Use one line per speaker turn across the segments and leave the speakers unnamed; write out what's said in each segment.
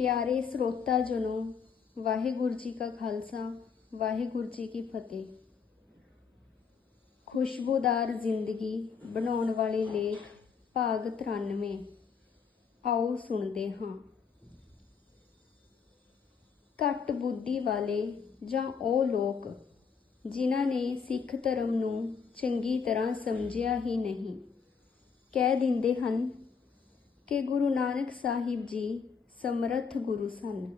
ਪਿਆਰੇ ਸਰੋਤਾ ਜਨੋ ਵਾਹਿਗੁਰੂ ਜੀ ਕਾ ਖਾਲਸਾ ਵਾਹਿਗੁਰੂ ਜੀ ਕੀ ਫਤਿਹ ਖੁਸ਼ਬੂਦਾਰ ਜ਼ਿੰਦਗੀ ਬਣਾਉਣ ਵਾਲੇ ਲੇਖ ਭਾਗ 93 ਆਓ ਸੁਣਦੇ ਹਾਂ ਘੱਟ ਬੁੱਧੀ ਵਾਲੇ ਜਾਂ ਉਹ ਲੋਕ ਜਿਨ੍ਹਾਂ ਨੇ ਸਿੱਖ ਧਰਮ ਨੂੰ ਚੰਗੀ ਤਰ੍ਹਾਂ ਸਮਝਿਆ ਹੀ ਨਹੀਂ ਕਹਿ ਦਿੰਦੇ ਹਨ ਕਿ ਗੁਰੂ ਨਾਨਕ ਸਾਹਿਬ ਜੀ ਸਮਰੱਥ ਗੁਰੂ ਸਨ।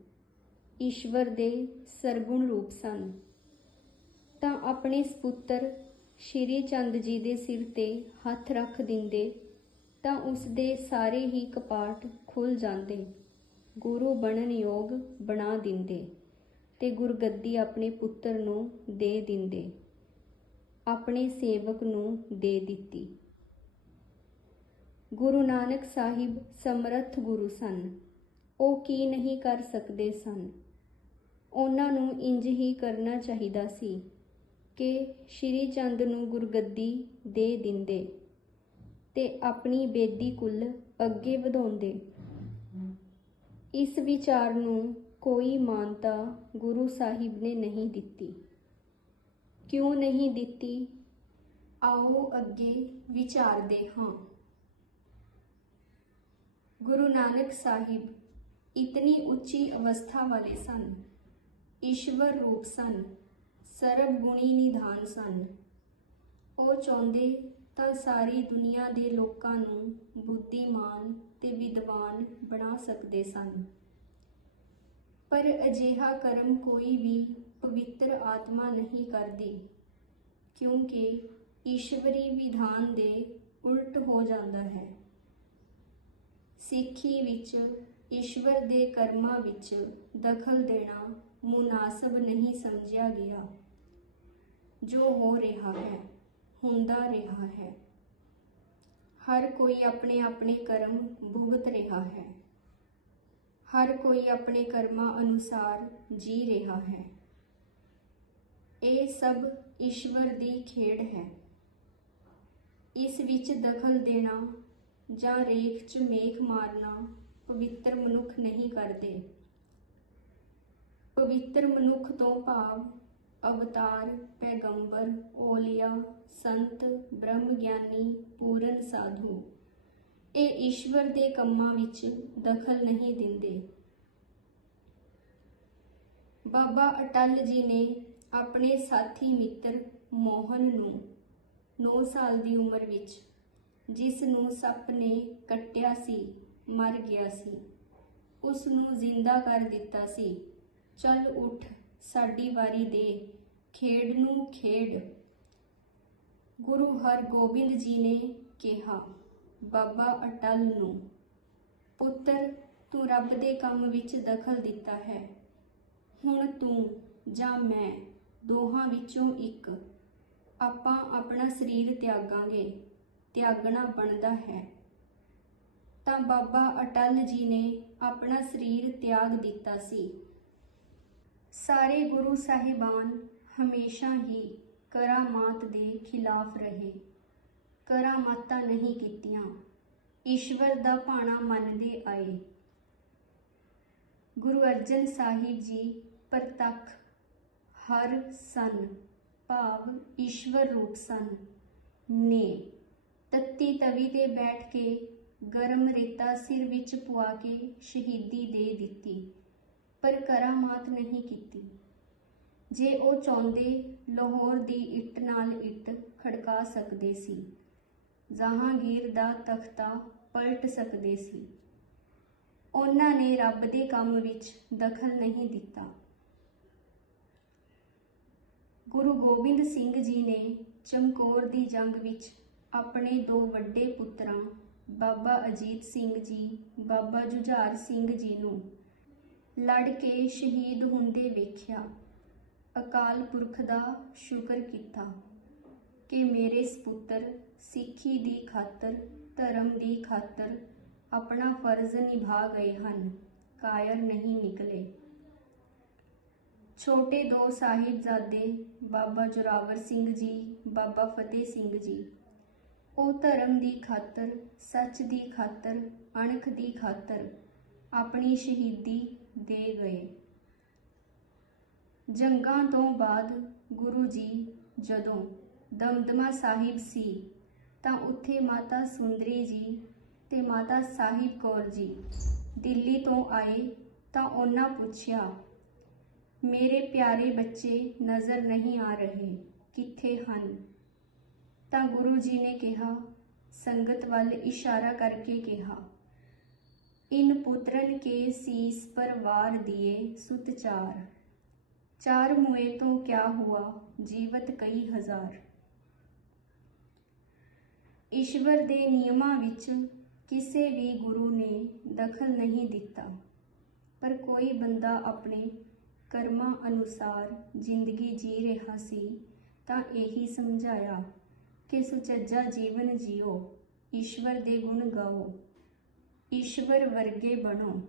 ਈਸ਼ਵਰ ਦੇ ਸਰਗੁਣ ਰੂਪ ਸਨ। ਤਾਂ ਆਪਣੇ ਸਪੁੱਤਰ ਸ਼੍ਰੀ ਚੰਦ ਜੀ ਦੇ ਸਿਰ ਤੇ ਹੱਥ ਰੱਖ ਦਿੰਦੇ, ਤਾਂ ਉਸ ਦੇ ਸਾਰੇ ਹੀ ਕਪਾਟ ਖੁੱਲ ਜਾਂਦੇ। ਗੁਰੂ ਬਣਨ ਯੋਗ ਬਣਾ ਦਿੰਦੇ ਤੇ ਗੁਰਗੱਦੀ ਆਪਣੇ ਪੁੱਤਰ ਨੂੰ ਦੇ ਦਿੰਦੇ। ਆਪਣੇ ਸੇਵਕ ਨੂੰ ਦੇ ਦਿੱਤੀ। ਗੁਰੂ ਨਾਨਕ ਸਾਹਿਬ ਸਮਰੱਥ ਗੁਰੂ ਸਨ। ਉਹ ਕੀ ਨਹੀਂ ਕਰ ਸਕਦੇ ਸਨ। ਉਹਨਾਂ ਨੂੰ ਇੰਜ ਹੀ ਕਰਨਾ ਚਾਹੀਦਾ ਸੀ ਕਿ ਸ਼੍ਰੀ ਚੰਦ ਨੂੰ ਗੁਰਗੱਦੀ ਦੇ ਦਿੰਦੇ ਤੇ ਆਪਣੀ ਬੇਦੀ ਕੁੱਲ ਅੱਗੇ ਵਧਾਉਂਦੇ। ਇਸ ਵਿਚਾਰ ਨੂੰ ਕੋਈ ਮਾਨਤਾ ਗੁਰੂ ਸਾਹਿਬ ਨੇ ਨਹੀਂ ਦਿੱਤੀ। ਕਿਉਂ ਨਹੀਂ ਦਿੱਤੀ? ਆਓ ਅੱਗੇ ਵਿਚਾਰਦੇ ਹਾਂ। ਗੁਰੂ ਨਾਨਕ ਸਾਹਿਬ ਇਤਨੀ ਉੱਚੀ ਅਵਸਥਾ ਵਾਲੇ ਸਨ। ਈਸ਼ਵਰ ਰੂਪ ਸਨ। ਸਰਬ ਗੁਣੀ ਨਿਧਾਨ ਸਨ। ਉਹ ਚਾਹੁੰਦੇ ਤਾਂ ਸਾਰੀ ਦੁਨੀਆ ਦੇ ਲੋਕਾਂ ਨੂੰ ਬੁੱਧੀਮਾਨ ਤੇ ਵਿਦਵਾਨ ਬਣਾ ਸਕਦੇ ਸਨ। ਪਰ ਅਜਿਹਾ ਕਰਮ ਕੋਈ ਵੀ ਪਵਿੱਤਰ ਆਤਮਾ ਨਹੀਂ ਕਰਦੀ, ਕਿਉਂਕਿ ਈਸ਼ਵਰੀ ਵਿਧਾਨ ਦੇ ਉਲਟ ਹੋ ਜਾਂਦਾ ਹੈ। ਸਿੱਖੀ ਵਿੱਚ ਈਸ਼ਵਰ ਦੇ ਕਰਮਾਂ ਵਿੱਚ ਦਖਲ ਦੇਣਾ ਮੁਨਾਸਬ ਨਹੀਂ ਸਮਝਿਆ ਗਿਆ। ਜੋ ਹੋ ਰਿਹਾ ਹੈ, ਹੁੰਦਾ ਰਿਹਾ ਹੈ। ਹਰ ਕੋਈ ਆਪਣੇ ਆਪਣੇ ਕਰਮ ਭੁਗਤ ਰਿਹਾ ਹੈ। ਹਰ ਕੋਈ ਆਪਣੇ ਕਰਮਾਂ ਅਨੁਸਾਰ ਜੀ ਰਿਹਾ ਹੈ। ਇਹ ਸਭ ਈਸ਼ਵਰ ਦੀ ਖੇਡ ਹੈ। ਇਸ ਵਿੱਚ ਦਖਲ ਦੇਣਾ ਜਾਂ ਰੇਖ 'ਚ ਮੇਖ ਮਾਰਨਾ ਪਵਿੱਤਰ ਮਨੁੱਖ ਨਹੀਂ ਕਰਦੇ। ਪਵਿੱਤਰ ਮਨੁੱਖ ਤੋਂ ਭਾਵ ਅਵਤਾਰ, ਪੈਗੰਬਰ, ਓਲੀਆ, ਸੰਤ ਬ੍ਰਹਮ ਗਿਆਨੀ ਪੂਰਨ ਸਾਧੂ। ਇਹ ਈਸ਼ਵਰ ਦੇ ਕੰਮਾਂ ਵਿੱਚ ਦਖਲ ਨਹੀਂ ਦਿੰਦੇ। ਬਾਬਾ ਅਟਲ ਜੀ ਨੇ ਆਪਣੇ ਸਾਥੀ ਮਿੱਤਰ ਮੋਹਨ ਨੂੰ 9 ਸਾਲ ਦੀ ਉਮਰ ਵਿੱਚ, ਜਿਸ ਨੂੰ ਸੱਪ ਨੇ ਕੱਟਿਆ ਸੀ ਮਰ ਗਿਆ ਸੀ। ਉਸ ਨੂੰ ਜ਼ਿੰਦਾ ਕਰ ਦਿੱਤਾ ਸੀ। ਚੱਲ ਉੱਠ, ਸਾਡੀ ਵਾਰੀ ਦੇ। ਖੇਡ ਨੂੰ ਖੇਡ। ਗੁਰੂ ਹਰਗੋਬਿੰਦ ਜੀ ਨੇ ਕਿਹਾ, ਬਾਬਾ ਅਟਲ ਨੂੰ। ਪੁੱਤਰ, ਤੂੰ ਰੱਬ ਦੇ ਕੰਮ ਵਿੱਚ ਦਖਲ ਦਿੱਤਾ ਹੈ। ਹੁਣ ਤੂੰ ਜਾਂ ਮੈਂ ਦੋਹਾਂ ਵਿੱਚੋਂ ਇੱਕ। ਆਪਾਂ ਆਪਣਾ ਸਰੀਰ ਤਿਆਗਾਂਗੇ। ਤਿਆਗਣਾ ਬਣਦਾ ਹੈ। ਤਾਂ ਬਾਬਾ ਅਟਲ ਜੀ ਨੇ ਆਪਣਾ ਸਰੀਰ ਤਿਆਗ ਦਿੱਤਾ ਸੀ। ਸਾਰੇ ਗੁਰੂ ਸਾਹਿਬਾਨ ਹਮੇਸ਼ਾ ਹੀ ਕਰਾਮਾਤ ਦੇ ਖਿਲਾਫ ਰਹੇ। ਕਰਾਮਾਤਾਂ ਨਹੀਂ ਕੀਤੀਆਂ। ਈਸ਼ਵਰ ਦਾ ਭਾਣਾ ਮੰਨਦੇ ਆਏ। ਗੁਰੂ ਅਰਜਨ ਸਾਹਿਬ ਜੀ ਪ੍ਰਤੱਖ। ਹਰ ਸਨ ਭਾਵ ਈਸ਼ਵਰ ਰੂਪ ਸਨ ਨੇ ਤੱਤੀ ਤਵੀ ਤੇ ਬੈਠ ਕੇ ਗਰਮ ਰੇਤਾ ਸਿਰ ਵਿੱਚ ਪੁਆ ਕੇ ਸ਼ਹੀਦੀ ਦੇ ਦਿੱਤੀ, ਪਰ ਕਰਾਮਾਤ ਨਹੀਂ ਕੀਤੀ। ਜੇ ਉਹ ਚਾਹੁੰਦੇ, ਲਾਹੌਰ ਦੀ ਇੱਟ ਨਾਲ ਇੱਟ ਖੜਕਾ ਸਕਦੇ ਸੀ। ਜਹਾਂਗੀਰ ਦਾ ਤਖਤਾ ਪਲਟ ਸਕਦੇ ਸੀ। ਉਹਨਾਂ ਨੇ ਰੱਬ ਦੇ ਕੰਮ ਵਿੱਚ ਦਖਲ ਨਹੀਂ ਦਿੱਤਾ। ਗੁਰੂ ਗੋਬਿੰਦ ਸਿੰਘ ਜੀ ਨੇ ਚਮਕੌਰ ਦੀ ਜੰਗ ਵਿੱਚ ਆਪਣੇ ਦੋ ਵੱਡੇ ਪੁੱਤਰਾਂ ਬਾਬਾ ਅਜੀਤ ਸਿੰਘ ਜੀ, ਬਾਬਾ ਜੁਝਾਰ ਸਿੰਘ ਜੀ ਨੂੰ ਲੜ ਕੇ ਸ਼ਹੀਦ ਹੁੰਦੇ ਵੇਖਿਆ। ਅਕਾਲ ਪੁਰਖ ਦਾ ਸ਼ੁਕਰ ਕੀਤਾ ਕਿ ਮੇਰੇ ਸਪੁੱਤਰ ਸਿੱਖੀ ਦੀ ਖਾਤਰ, ਧਰਮ ਦੀ ਖਾਤਰ ਆਪਣਾ ਫਰਜ਼ ਨਿਭਾ ਗਏ ਹਨ, ਕਾਇਰ ਨਹੀਂ ਨਿਕਲੇ। ਛੋਟੇ ਦੋ ਸਾਹਿਬਜ਼ਾਦੇ ਬਾਬਾ ਜੋਰਾਵਰ ਸਿੰਘ ਜੀ, ਬਾਬਾ ਫਤਿਹ ਸਿੰਘ ਜੀ ਉਹ ਧਰਮ ਦੀ ਖਾਤਰ, ਸੱਚ ਦੀ ਖਾਤਰ, ਅਣਖ ਦੀ ਖਾਤਰ ਆਪਣੀ ਸ਼ਹੀਦੀ ਦੇ ਗਏ। ਜੰਗਾਂ ਤੋਂ ਬਾਅਦ ਗੁਰੂ ਜੀ ਜਦੋਂ ਦਮਦਮਾ ਸਾਹਿਬ ਸੀ, ਤਾਂ ਉੱਥੇ ਮਾਤਾ ਸੁੰਦਰੀ ਜੀ ਤੇ ਮਾਤਾ ਸਾਹਿਬ ਕੌਰ ਜੀ ਦਿੱਲੀ ਤੋਂ ਆਏ ਤਾਂ ਉਹਨਾਂ ਪੁੱਛਿਆ, ਮੇਰੇ ਪਿਆਰੇ ਬੱਚੇ, ਨਜ਼ਰ ਨਹੀਂ ਆ ਰਹੇ, ਕਿੱਥੇ ਹਨ? ਤਾਂ ਗੁਰੂ ਜੀ ਨੇ ਕਿਹਾ, ਸੰਗਤ ਵੱਲ ਇਸ਼ਾਰਾ ਕਰਕੇ ਕਿਹਾ, ਇਨ ਪੁੱਤਰਨ ਕੇ ਸੀਸ ਪਰ ਵਾਰ ਦਿਏ ਸੁਤ ਚਾਰ। ਚਾਰ ਮੁਏ ਤੋਂ ਕਿਆ ਹੁਆ, ਜੀਵਤ ਕਈ ਹਜ਼ਾਰ। ਈਸ਼ਵਰ ਦੇ ਨਿਯਮਾਂ ਵਿੱਚ ਕਿਸੇ ਵੀ ਗੁਰੂ ਨੇ ਦਖਲ ਨਹੀਂ ਦਿੱਤਾ, ਪਰ ਕੋਈ ਬੰਦਾ ਆਪਣੇ ਕਰਮਾਂ ਅਨੁਸਾਰ ਜ਼ਿੰਦਗੀ ਜੀ ਰਿਹਾ ਸੀ ਤਾਂ ਇਹੀ ਸਮਝਾਇਆ। ਕਿ ਸੁਚੱਜਾ ਜੀਵਨ ਜਿਓ, ਈਸ਼ਵਰ ਦੇ ਗੁਣ ਗਾਓ, ਈਸ਼ਵਰ ਵਰਗੇ ਬਣੋ।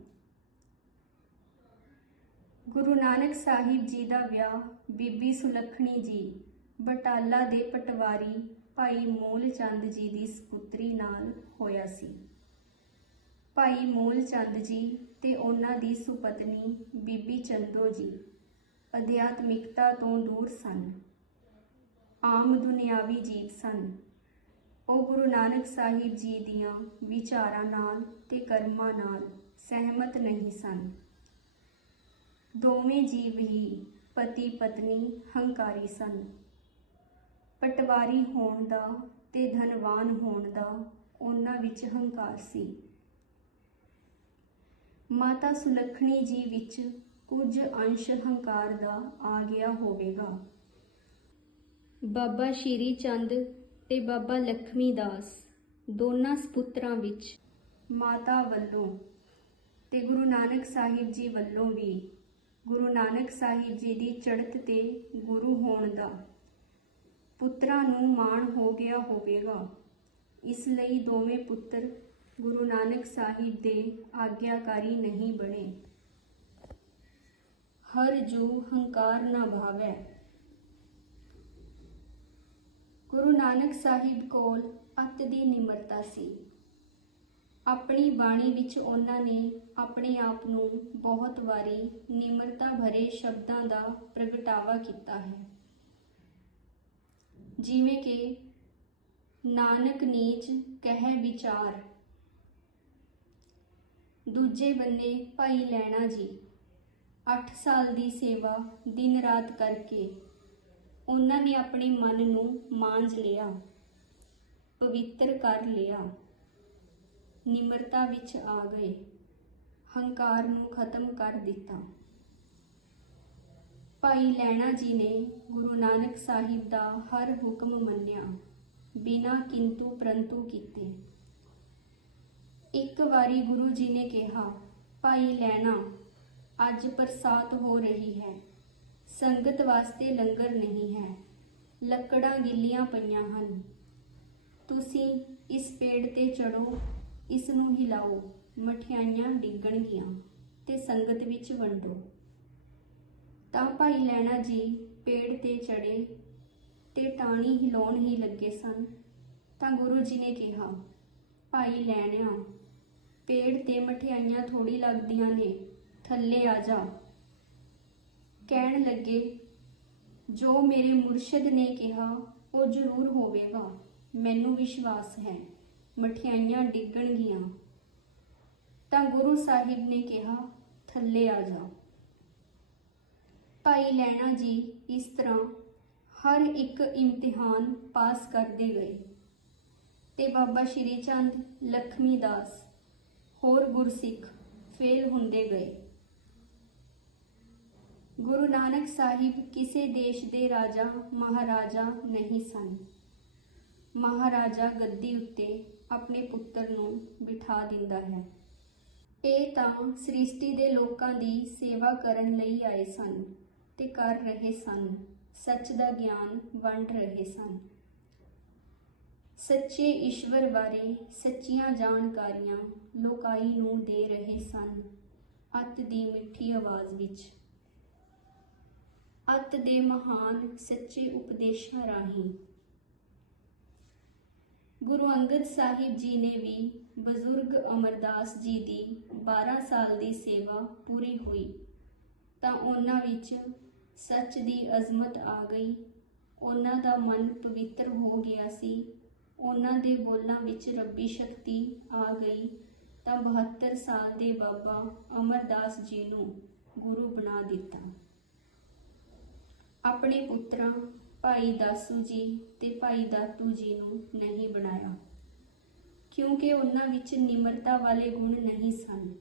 ਗੁਰੂ ਨਾਨਕ ਸਾਹਿਬ ਜੀ ਦਾ ਵਿਆਹ, ਬੀਬੀ ਸੁਲੱਖਣੀ ਜੀ, ਬਟਾਲਾ ਦੇ ਪਟਵਾਰੀ ਭਾਈ ਮੂਲ ਚੰਦ ਜੀ ਦੀ ਸੁਪੁੱਤਰੀ ਨਾਲ ਹੋਇਆ ਸੀ। ਭਾਈ ਮੂਲ ਚੰਦ ਜੀ ਤੇ ਉਹਨਾਂ ਦੀ ਸੁਪਤਨੀ ਬੀਬੀ ਚੰਦੋ ਜੀ ਅਧਿਆਤਮਿਕਤਾ ਤੋਂ ਦੂਰ ਸਨ। ਆਮ ਦੁਨਿਆਵੀ ਜੀਵ ਸਨ। ਉਹ ਗੁਰੂ ਨਾਨਕ ਸਾਹਿਬ ਜੀ ਦੀਆਂ ਵਿਚਾਰਾਂ ਨਾਲ ਤੇ ਕਰਮਾਂ ਨਾਲ ਸਹਿਮਤ ਨਹੀਂ ਸਨ। ਦੋਵੇਂ ਜੀਵ ਹੀ ਪਤੀ ਪਤਨੀ ਹੰਕਾਰੀ ਸਨ। ਪਟਵਾਰੀ ਹੋਣ ਦਾ ਤੇ ਧਨਵਾਨ ਹੋਣ ਦਾ ਉਹਨਾਂ ਵਿੱਚ ਹੰਕਾਰ ਸੀ। ਮਾਤਾ ਸੁਲੱਖਣੀ ਜੀ ਵਿੱਚ ਕੁਝ ਅੰਸ਼ ਹੰਕਾਰ ਦਾ ਆ ਗਿਆ ਹੋਵੇਗਾ। ਬਾਬਾ ਸ਼੍ਰੀ ਚੰਦ ਤੇ ਬਾਬਾ ਲਖਮੀ ਦਾਸ, ਦੋਨਾਂ ਸਪੁੱਤਰਾਂ ਵਿੱਚ। ਮਾਤਾ ਵੱਲੋਂ ਤੇ ਗੁਰੂ ਨਾਨਕ ਸਾਹਿਬ ਜੀ ਵੱਲੋਂ ਵੀ ਗੁਰੂ ਨਾਨਕ ਸਾਹਿਬ ਜੀ ਦੀ ਚੜ੍ਹਤ ਤੇ ਗੁਰੂ ਹੋਣ ਦਾ ਪੁੱਤਰਾਂ ਨੂੰ ਮਾਣ ਹੋ ਗਿਆ ਹੋਵੇਗਾ। ਇਸ ਲਈ ਦੋਵੇਂ ਪੁੱਤਰ ਗੁਰੂ ਨਾਨਕ ਸਾਹਿਬ ਦੇ ਆਗਿਆਕਾਰੀ ਨਹੀਂ ਬਣੇ। ਹਰ ਜੋ ਹੰਕਾਰ ਨਾ ਭਾਵੈ ਗੁਰੂ ਨਾਨਕ ਸਾਹਿਬ ਕੋਲ ਅਤ ਦੀ ਨਿਮਰਤਾ ਸੀ। ਆਪਣੀ ਬਾਣੀ ਵਿੱਚ ਉਹਨਾਂ ਨੇ ਆਪਣੇ ਆਪ ਨੂੰ ਬਹੁਤ ਵਾਰੀ ਨਿਮਰਤਾ ਭਰੇ ਸ਼ਬਦਾਂ ਦਾ ਪ੍ਰਗਟਾਵਾ ਕੀਤਾ ਹੈ। ਜਿਵੇਂ ਕਿ, ਨਾਨਕ ਨੀਚ ਕਹਿ ਵਿਚਾਰ। ਦੂਜੇ ਬੰਨੇ, ਭਾਈ ਲੈਣਾ ਜੀ 8 ਸਾਲ ਦੀ ਸੇਵਾ ਦਿਨ ਰਾਤ ਕਰਕੇ। ਉਹਨਾਂ ਨੇ ਆਪਣੇ ਮਨ ਨੂੰ ਮਾਂਜ ਲਿਆ, ਪਵਿੱਤਰ ਕਰ ਲਿਆ। ਨਿਮਰਤਾ ਵਿੱਚ ਆ ਗਏ। ਹੰਕਾਰ ਨੂੰ ਖਤਮ ਕਰ ਦਿੱਤਾ। ਭਾਈ ਲੈਣਾ ਜੀ ਨੇ ਗੁਰੂ ਨਾਨਕ ਸਾਹਿਬ ਦਾ ਹਰ ਹੁਕਮ ਮੰਨਿਆ, ਬਿਨਾਂ ਕਿੰਤੂ ਪ੍ਰੰਤੂ ਕੀਤੇ। ਇੱਕ ਵਾਰੀ ਗੁਰੂ ਜੀ ਨੇ ਕਿਹਾ, ਭਾਈ ਲੈਣਾ, ਅੱਜ ਬਰਸਾਤ ਹੋ ਰਹੀ ਹੈ। ਸੰਗਤ ਵਾਸਤੇ ਲੰਗਰ ਨਹੀਂ ਹੈ। ਲੱਕੜਾਂ ਗਿੱਲੀਆਂ ਪਈਆਂ ਹਨ। ਤੁਸੀਂ ਇਸ ਪੇੜ ਤੇ ਚੜੋ ਇਸ ਨੂੰ ਹਿਲਾਓ, ਮਠਿਆਈਆਂ ਡਿੱਗਣਗੀਆਂ ਤੇ ਸੰਗਤ ਵਿੱਚ ਵੰਡੋ। ਤਾਂ ਭਾਈ ਲੈਣਾ ਜੀ ਪੇੜ ਤੇ ਚੜੇ ਤੇ ਟਾਣੀ ਹਿਲਾਉਣ ਹੀ ਲੱਗੇ ਸਨ, ਤਾਂ ਗੁਰੂ ਜੀ ਨੇ ਕਿਹਾ, ਭਾਈ ਲੈਣਿਆ, ਪੇੜ ਤੇ ਮਠਿਆਈਆਂ ਥੋੜੀ ਲੱਗਦੀਆਂ ਨੇ, ਥੱਲੇ ਆ ਜਾ। ਕਹਿਣ ਲੱਗੇ, ਜੋ ਮੇਰੇ ਮੁਰਸ਼ਿਦ ਨੇ ਕਿਹਾ, ਉਹ ਜ਼ਰੂਰ ਹੋਵੇਗਾ। ਮੈਨੂੰ ਵਿਸ਼ਵਾਸ ਹੈ, ਮਠਿਆਈਆਂ ਡਿੱਗਣਗੀਆਂ। ਤਾਂ ਗੁਰੂ ਸਾਹਿਬ ਨੇ ਕਿਹਾ, ਥੱਲੇ ਆ ਜਾ। ਭਾਈ ਲੈਣਾ ਜੀ ਇਸ ਤਰ੍ਹਾਂ ਹਰ ਇੱਕ ਇਮਤਿਹਾਨ ਪਾਸ ਕਰਦੇ ਗਏ ਤੇ ਬਾਬਾ ਸ਼੍ਰੀ ਚੰਦ ਲਖਮੀ ਦਾਸ ਹੋਰ ਗੁਰਸਿੱਖ ਫੇਲ ਹੁੰਦੇ ਗਏ। ਗੁਰੂ ਨਾਨਕ ਸਾਹਿਬ ਕਿਸੇ ਦੇਸ਼ ਦੇ ਰਾਜਾ, ਮਹਾਰਾਜਾ ਨਹੀਂ ਸਨ। ਮਹਾਰਾਜਾ ਗੱਦੀ ਉੱਤੇ ਆਪਣੇ ਪੁੱਤਰ ਨੂੰ ਬਿਠਾ ਦਿੰਦਾ ਹੈ। ਇਹ ਤਾਂ ਸ੍ਰਿਸ਼ਟੀ ਦੇ ਲੋਕਾਂ ਦੀ ਸੇਵਾ ਕਰਨ ਲਈ ਆਏ ਸਨ ਤੇ ਕਰ ਰਹੇ ਸਨ। ਸੱਚ ਦਾ ਗਿਆਨ ਵੰਡ ਰਹੇ ਸਨ। ਸੱਚੇ ਈਸ਼ਵਰ ਬਾਰੇ ਸੱਚੀਆਂ ਜਾਣਕਾਰੀਆਂ ਲੋਕਾਈ ਨੂੰ ਦੇ ਰਹੇ ਸਨ। ਅਤ ਦੀ ਮਿੱਠੀ ਆਵਾਜ਼ ਵਿੱਚ। ਅਤ ਦੇ ਮਹਾਨ ਸੱਚੇ ਉਪਦੇਸ਼ਾਂ ਰਾਹੀਂ। ਗੁਰੂ ਅੰਗਦ ਸਾਹਿਬ ਜੀ ਨੇ ਵੀ ਬਜ਼ੁਰਗ ਅਮਰਦਾਸ ਜੀ ਦੀ 12 ਸਾਲ ਦੀ ਸੇਵਾ ਪੂਰੀ ਹੋਈ, ਤਾਂ ਉਹਨਾਂ ਵਿੱਚ ਸੱਚ ਦੀ ਅਜ਼ਮਤ ਆ ਗਈ। ਉਹਨਾਂ ਦਾ ਮਨ ਪਵਿੱਤਰ ਹੋ ਗਿਆ ਸੀ। ਉਹਨਾਂ ਦੇ ਬੋਲਾਂ ਵਿੱਚ ਰੱਬੀ ਸ਼ਕਤੀ ਆ ਗਈ, ਤਾਂ 72 ਸਾਲ ਦੇ ਬਾਬਾ ਅਮਰਦਾਸ ਜੀ ਨੂੰ ਗੁਰੂ ਬਣਾ ਦਿੱਤਾ। ਆਪਣੇ ਪੁੱਤਰਾਂ, ਭਾਈ ਦਾਸੂ ਜੀ ਤੇ ਭਾਈ ਦਾਤੂ ਜੀ ਨੂੰ ਨਹੀਂ ਬਣਾਇਆ, ਕਿਉਂਕਿ ਉਹਨਾਂ ਵਿੱਚ ਨਿਮਰਤਾ ਵਾਲੇ ਗੁਣ ਨਹੀਂ ਸਨ।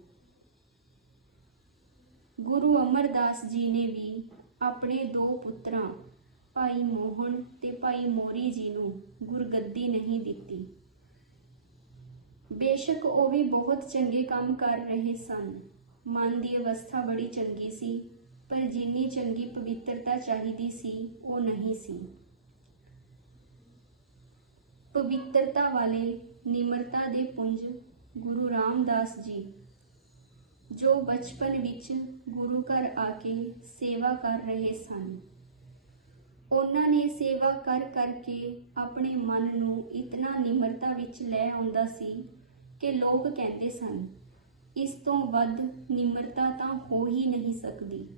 ਗੁਰੂ ਅਮਰਦਾਸ ਜੀ ਨੇ ਵੀ ਆਪਣੇ ਦੋ ਪੁੱਤਰਾਂ, ਭਾਈ ਮੋਹਨ ਤੇ ਭਾਈ ਮੋਰੀ ਜੀ ਨੂੰ ਗੁਰਗੱਦੀ ਨਹੀਂ ਦਿੱਤੀ। ਬੇਸ਼ੱਕ ਉਹ ਵੀ ਬਹੁਤ ਚੰਗੇ ਕੰਮ ਕਰ ਰਹੇ ਸਨ। ਮਨ ਦੀ ਅਵਸਥਾ ਬੜੀ ਚੰਗੀ ਸੀ। ਪਰ ਜਿੰਨੀ ਚੰਗੀ ਪਵਿੱਤਰਤਾ ਚਾਹੀਦੀ ਸੀ, ਉਹ ਨਹੀਂ ਸੀ। ਪਵਿੱਤਰਤਾ ਵਾਲੇ ਨਿਮਰਤਾ ਦੇ ਪੁੰਜ ਗੁਰੂ ਰਾਮਦਾਸ ਜੀ, ਜੋ ਬਚਪਨ ਵਿੱਚ ਗੁਰੂ ਘਰ ਆ ਕੇ ਸੇਵਾ ਕਰ ਰਹੇ ਸਨ। ਉਹਨਾਂ ਨੇ ਸੇਵਾ ਕਰ ਕਰਕੇ ਆਪਣੇ ਮਨ ਨੂੰ ਇਤਨਾ ਨਿਮਰਤਾ ਵਿੱਚ ਲੈ ਆਉਂਦਾ ਸੀ ਕਿ ਲੋਕ ਕਹਿੰਦੇ ਸਨ, ਇਸ ਤੋਂ ਵੱਧ ਨਿਮਰਤਾ ਤਾਂ ਹੋ ਹੀ ਨਹੀਂ ਸਕਦੀ।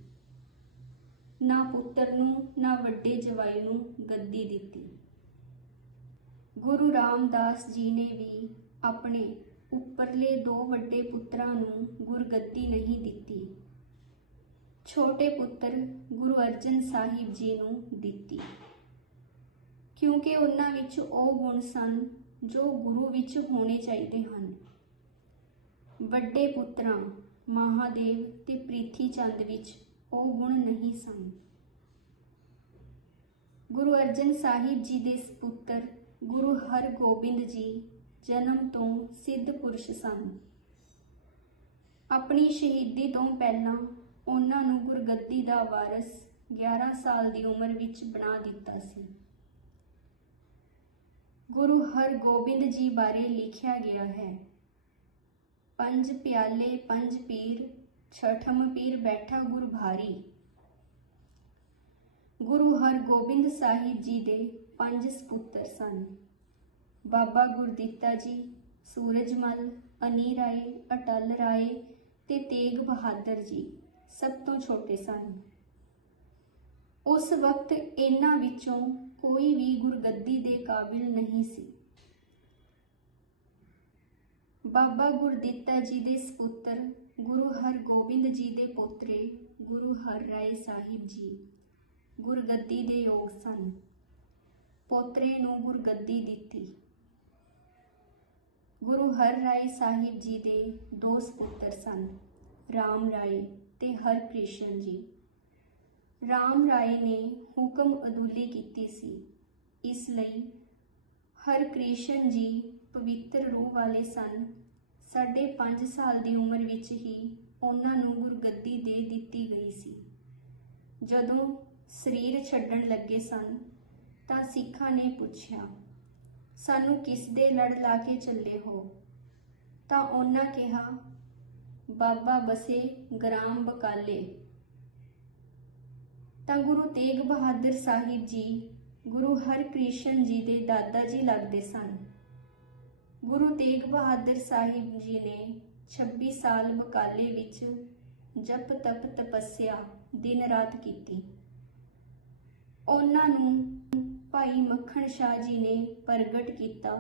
ਨਾ ਪੁੱਤਰ ਨੂੰ, ਨਾ ਵੱਡੇ ਜਵਾਈ ਨੂੰ ਗੱਦੀ ਦਿੱਤੀ। ਗੁਰੂ ਰਾਮਦਾਸ ਜੀ ਨੇ ਵੀ ਆਪਣੇ ਉੱਪਰਲੇ ਦੋ ਵੱਡੇ ਪੁੱਤਰਾਂ ਨੂੰ ਗੁਰਗੱਦੀ ਨਹੀਂ ਦਿੱਤੀ। ਛੋਟੇ ਪੁੱਤਰ ਗੁਰੂ ਅਰਜਨ ਸਾਹਿਬ ਜੀ ਨੂੰ ਦਿੱਤੀ। ਕਿਉਂਕਿ ਉਹਨਾਂ ਵਿੱਚ ਉਹ ਗੁਣ ਸਨ ਜੋ ਗੁਰੂ ਵਿੱਚ ਹੋਣੇ ਚਾਹੀਦੇ ਹਨ। ਵੱਡੇ ਪੁੱਤਰਾਂ ਮਹਾਦੇਵ ਤੇ ਪ੍ਰੀਥੀ ਚੰਦ ਵਿੱਚ ਉਹ ਗੁਣ ਨਹੀਂ ਸਨ। ਗੁਰੂ ਅਰਜਨ ਸਾਹਿਬ ਜੀ ਦੇ ਸੁਪੁੱਤਰ ਗੁਰੂ ਹਰਗੋਬਿੰਦ ਜੀ ਜਨਮ ਤੋਂ ਸਿੱਧ ਪੁਰਸ਼ ਸਨ। ਆਪਣੀ ਸ਼ਹੀਦੀ ਤੋਂ ਪਹਿਲਾਂ ਉਹਨਾਂ ਨੂੰ ਗੁਰਗੱਦੀ ਦਾ ਵਾਰਸ 11 ਸਾਲ ਦੀ ਉਮਰ ਵਿੱਚ ਬਣਾ ਦਿੱਤਾ ਸੀ। ਗੁਰੂ ਹਰਗੋਬਿੰਦ ਜੀ ਬਾਰੇ ਲਿਖਿਆ ਗਿਆ ਹੈ, ਪੰਜ ਪਿਆਲੇ, ਪੰਜ ਪੀਰ ਛਠਮ ਪੀਰ ਬੈਠਾ ਗੁਰ ਭਾਰੀ। ਗੁਰੂ ਹਰਗੋਬਿੰਦ ਸਾਹਿਬ ਜੀ ਦੇ ਪੰਜ ਸੁਪੁੱਤਰ ਸਨ। ਬਾਬਾ ਗੁਰਦਿੱਤਾ ਜੀ ਸੂਰਜਮਲ ਅਨੀ ਰਾਏ, ਅਟਲ ਰਾਏ ਤੇ ਤੇਗ ਬਹਾਦਰ ਜੀ ਸਭ ਤੋਂ ਛੋਟੇ ਸਨ। ਉਸ ਵਕਤ ਇਹਨਾਂ ਵਿੱਚੋਂ ਕੋਈ ਵੀ ਗੁਰਗੱਦੀ ਦੇ ਕਾਬਿਲ ਨਹੀਂ ਸੀ। ਬਾਬਾ ਗੁਰਦਿੱਤਾ ਜੀ ਦੇ ਸੁਪੁੱਤਰ ਗੁਰੂ ਹਰਗੋਬਿੰਦ ਜੀ ਦੇ ਪੋਤਰੇ ਗੁਰੂ ਹਰ ਰਾਏ ਸਾਹਿਬ ਜੀ, ਗੁਰਗੱਦੀ ਦੇ ਯੋਗ ਸਨ। ਪੋਤਰੇ ਨੂੰ ਗੁਰਗੱਦੀ ਦਿੱਤੀ। ਗੁਰੂ ਹਰ ਰਾਏ ਸਾਹਿਬ ਜੀ ਦੇ ਦੋ ਸੁਪੁੱਤਰ ਸਨ, ਰਾਮ ਰਾਏ ਤੇ ਹਰਕ੍ਰਿਸ਼ਨ ਜੀ। ਰਾਮ ਰਾਏ ਨੇ ਹੁਕਮ ਅਦੂਲੀ ਕੀਤੀ ਸੀ। ਇਸ ਲਈ ਹਰਕ੍ਰਿਸ਼ਨ ਜੀ ਪਵਿੱਤਰ ਰੂਹ ਵਾਲੇ ਸਨ। ਸਾਢੇ 5 ਸਾਲ ਦੀ ਉਮਰ ਵਿੱਚ ਹੀ ਉਹਨਾਂ ਨੂੰ ਗੁਰਗੱਦੀ ਦੇ ਦਿੱਤੀ ਗਈ ਸੀ। ਜਦੋਂ ਸਰੀਰ ਛੱਡਣ ਲੱਗੇ ਸਨ, ਤਾਂ ਸਿੱਖਾਂ ਨੇ ਪੁੱਛਿਆ, ਸਾਨੂੰ ਕਿਸ ਦੇ ਲੜ ਲਾ ਕੇ ਚੱਲੇ ਹੋ? ਤਾਂ ਉਹਨਾਂ ਕਿਹਾ, ਬਾਬਾ ਬਸੇ ਗ੍ਰਾਮ ਬਕਾਲੇ। ਤਾਂ ਗੁਰੂ ਤੇਗ ਬਹਾਦਰ ਸਾਹਿਬ ਜੀ, ਗੁਰੂ ਹਰਕ੍ਰਿਸ਼ਨ ਜੀ ਦੇ ਦਾਦਾ ਜੀ ਲੱਗਦੇ ਸਨ। ਗੁਰੂ ਤੇਗ ਬਹਾਦਰ ਸਾਹਿਬ ਜੀ ਨੇ 26 ਸਾਲ ਬਕਾਲੇ ਵਿੱਚ ਜਪ ਤਪ ਤਪੱਸਿਆ, ਦਿਨ ਰਾਤ ਕੀਤੀ। ਉਹਨਾਂ ਨੂੰ ਭਾਈ ਮੱਖਣ ਸ਼ਾਹ ਜੀ ਨੇ ਪ੍ਰਗਟ ਕੀਤਾ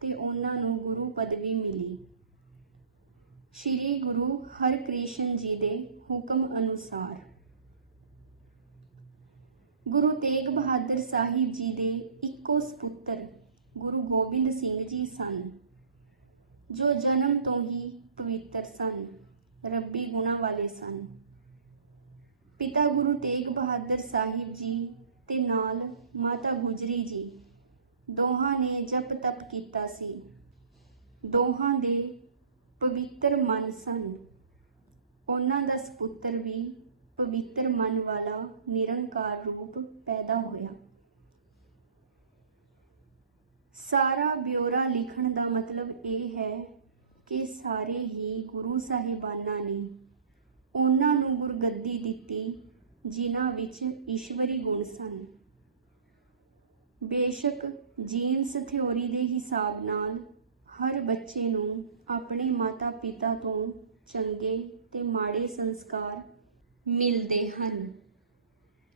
ਤੇ ਉਹਨਾਂ ਨੂੰ ਗੁਰੂ ਪਦਵੀ ਮਿਲੀ। ਸ਼੍ਰੀ ਗੁਰੂ ਹਰਕ੍ਰਿਸ਼ਨ ਜੀ ਦੇ ਹੁਕਮ ਅਨੁਸਾਰ। ਗੁਰੂ ਤੇਗ ਬਹਾਦਰ ਸਾਹਿਬ ਜੀ ਦੇ ਇੱਕੋ ਸੁਪੁੱਤਰ ਗੁਰੂ ਗੋਬਿੰਦ ਸਿੰਘ ਜੀ ਸਨ, ਜੋ ਜਨਮ ਤੋਂ ਹੀ ਪਵਿੱਤਰ ਸਨ, ਰੱਬੀ ਗੁਣਾ ਵਾਲੇ ਸਨ। ਪਿਤਾ ਗੁਰੂ ਤੇਗ ਬਹਾਦਰ ਸਾਹਿਬ ਜੀ ਤੇ ਨਾਲ ਮਾਤਾ ਗੁਜਰੀ ਜੀ, ਦੋਹਾਂ ਨੇ ਜਪ ਤਪ ਕੀਤਾ ਸੀ। ਦੋਹਾਂ ਦੇ ਪਵਿੱਤਰ ਮਨ ਸਨ। ਉਹਨਾਂ ਦਾ ਸੁਪੁੱਤਰ ਵੀ ਪਵਿੱਤਰ ਮਨ ਵਾਲਾ ਨਿਰੰਕਾਰ ਰੂਪ ਪੈਦਾ ਹੋਇਆ। ਸਾਰਾ ਬਿਉਰਾ ਲਿਖਣ ਦਾ ਮਤਲਬ ਇਹ ਹੈ ਕਿ ਸਾਰੇ ਹੀ ਗੁਰੂ ਸਾਹਿਬਾਨਾਂ ਨੇ ਉਹਨਾਂ ਨੂੰ ਗੁਰਗੱਦੀ ਦਿੱਤੀ, ਜਿਨ੍ਹਾਂ ਵਿੱਚ ਈਸ਼ਵਰੀ ਗੁਣ ਸਨ। ਬੇਸ਼ੱਕ ਜੀਨਸ ਥਿਉਰੀ ਦੇ ਹਿਸਾਬ ਨਾਲ ਹਰ ਬੱਚੇ ਨੂੰ ਆਪਣੇ ਮਾਤਾ-ਪਿਤਾ ਤੋਂ ਚੰਗੇ ਤੇ ਮਾੜੇ ਸੰਸਕਾਰ ਮਿਲਦੇ ਹਨ।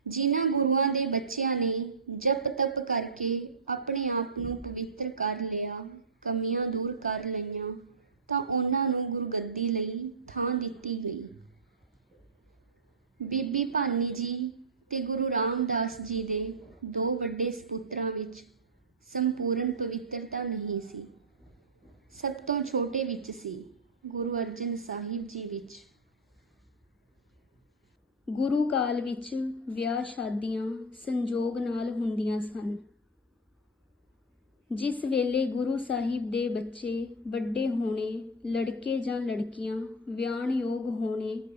ਜਿਨ੍ਹਾਂ ਗੁਰੂਆਂ ਦੇ ਬੱਚਿਆਂ ਨੇ ਜਪ ਤਪ ਕਰਕੇ ਆਪਣੇ ਆਪ ਨੂੰ ਪਵਿੱਤਰ ਕਰ ਲਿਆ, ਕਮੀਆਂ ਦੂਰ ਕਰ ਲਈਆਂ ਤਾਂ ਉਹਨਾਂ ਨੂੰ ਗੁਰਗੱਦੀ ਲਈ ਥਾਂ ਦਿੱਤੀ ਗਈ। ਬੀਬੀ ਭਾਨੀ ਜੀ ਤੇ ਗੁਰੂ ਰਾਮਦਾਸ ਜੀ ਦੇ ਦੋ ਵੱਡੇ ਸਪੁੱਤਰਾਂ ਵਿੱਚ ਸੰਪੂਰਨ ਪਵਿੱਤਰਤਾ ਨਹੀਂ ਸੀ। ਸਭ ਤੋਂ ਛੋਟੇ ਵਿੱਚ ਸੀ ਗੁਰੂ ਅਰਜਨ ਸਾਹਿਬ ਜੀ ਵਿੱਚ। ਗੁਰੂ ਕਾਲ ਵਿੱਚ ਵਿਆਹ ਸ਼ਾਦੀਆਂ ਸੰਜੋਗ ਨਾਲ ਹੁੰਦੀਆਂ ਸਨ। ਜਿਸ ਵੇਲੇ ਗੁਰੂ ਸਾਹਿਬ ਦੇ ਬੱਚੇ ਵੱਡੇ ਹੋਣੇ, ਲੜਕੇ ਜਾਂ ਲੜਕੀਆਂ, ਵਿਆਹਣਯੋਗ ਹੋਣੇ,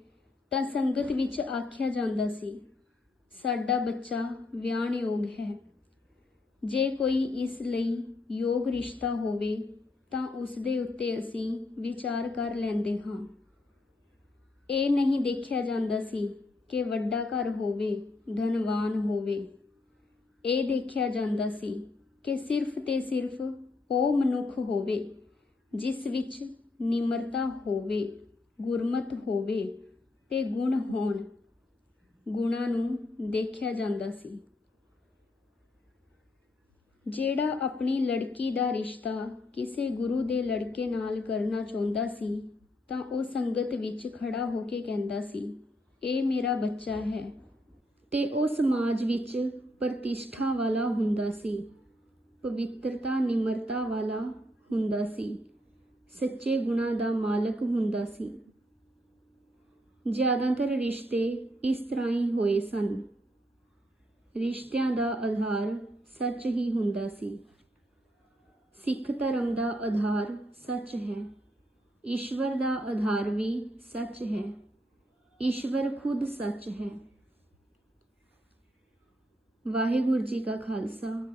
ਤਾਂ ਸੰਗਤ ਵਿੱਚ ਆਖਿਆ ਜਾਂਦਾ ਸੀ, ਸਾਡਾ ਬੱਚਾ ਵਿਆਹਣਯੋਗ ਹੈ। ਜੇ ਕੋਈ ਇਸ ਲਈ ਯੋਗ ਰਿਸ਼ਤਾ ਹੋਵੇ, ਤਾਂ ਉਸ ਦੇ ਉੱਤੇ ਅਸੀਂ ਵਿਚਾਰ ਕਰ ਲੈਂਦੇ ਹਾਂ। ਇਹ ਨਹੀਂ ਦੇਖਿਆ ਜਾਂਦਾ ਸੀ ਕਿ ਵੱਡਾ ਘਰ ਹੋਵੇ, ਧਨਵਾਨ ਹੋਵੇ। ਇਹ ਦੇਖਿਆ ਜਾਂਦਾ ਸੀ ਕਿ ਸਿਰਫ ਤੇ ਸਿਰਫ ਉਹ ਮਨੁੱਖ ਹੋਵੇ, ਜਿਸ ਵਿੱਚ ਨਿਮਰਤਾ ਹੋਵੇ, ਗੁਰਮਤ ਹੋਵੇ ਤੇ ਗੁਣ ਹੋਣ। ਗੁਣਾਂ ਨੂੰ ਦੇਖਿਆ ਜਾਂਦਾ ਸੀ। ਜਿਹੜਾ ਆਪਣੀ ਲੜਕੀ ਦਾ ਰਿਸ਼ਤਾ ਕਿਸੇ ਗੁਰੂ ਦੇ ਲੜਕੇ ਨਾਲ ਕਰਨਾ ਚਾਹੁੰਦਾ ਸੀ, ਤਾਂ ਉਹ ਸੰਗਤ ਵਿੱਚ ਖੜਾ ਹੋ ਕੇ ਕਹਿੰਦਾ ਸੀ, ਇਹ ਮੇਰਾ ਬੱਚਾ ਹੈ। ਤੇ ਉਹ ਸਮਾਜ ਵਿੱਚ ਪ੍ਰਤਿਸ਼ਠਾ ਵਾਲਾ ਹੁੰਦਾ ਸੀ। ਪਵਿੱਤਰਤਾ, ਨਿਮਰਤਾ ਵਾਲਾ ਹੁੰਦਾ ਸੀ। ਸੱਚੇ ਗੁਣਾਂ ਦਾ ਮਾਲਕ ਹੁੰਦਾ ਸੀ। ਜ਼ਿਆਦਾਤਰ ਰਿਸ਼ਤੇ ਇਸ ਤਰ੍ਹਾਂ ਹੀ ਹੋਏ ਸਨ। ਰਿਸ਼ਤਿਆਂ ਦਾ ਆਧਾਰ ਸੱਚ ਹੀ ਹੁੰਦਾ ਸੀ। ਸਿੱਖ ਧਰਮ ਦਾ ਆਧਾਰ ਸੱਚ ਹੈ। ਈਸ਼ਵਰ ਦਾ ਆਧਾਰ ਵੀ ਸੱਚ ਹੈ। ਈਸ਼ਵਰ ਖੁਦ ਸੱਚ ਹੈ। ਵਾਹਿਗੁਰੂ ਜੀ ਕਾ ਖਾਲਸਾ।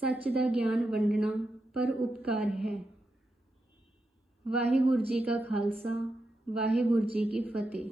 ਸੱਚ ਦਾ ਗਿਆਨ ਵੰਡਣਾ ਪਰ ਉਪਕਾਰ ਹੈ। ਵਾਹਿਗੁਰੂ ਜੀ ਕਾ ਖਾਲਸਾ, ਵਾਹਿਗੁਰੂ ਜੀ ਕੀ ਫਤਿਹ।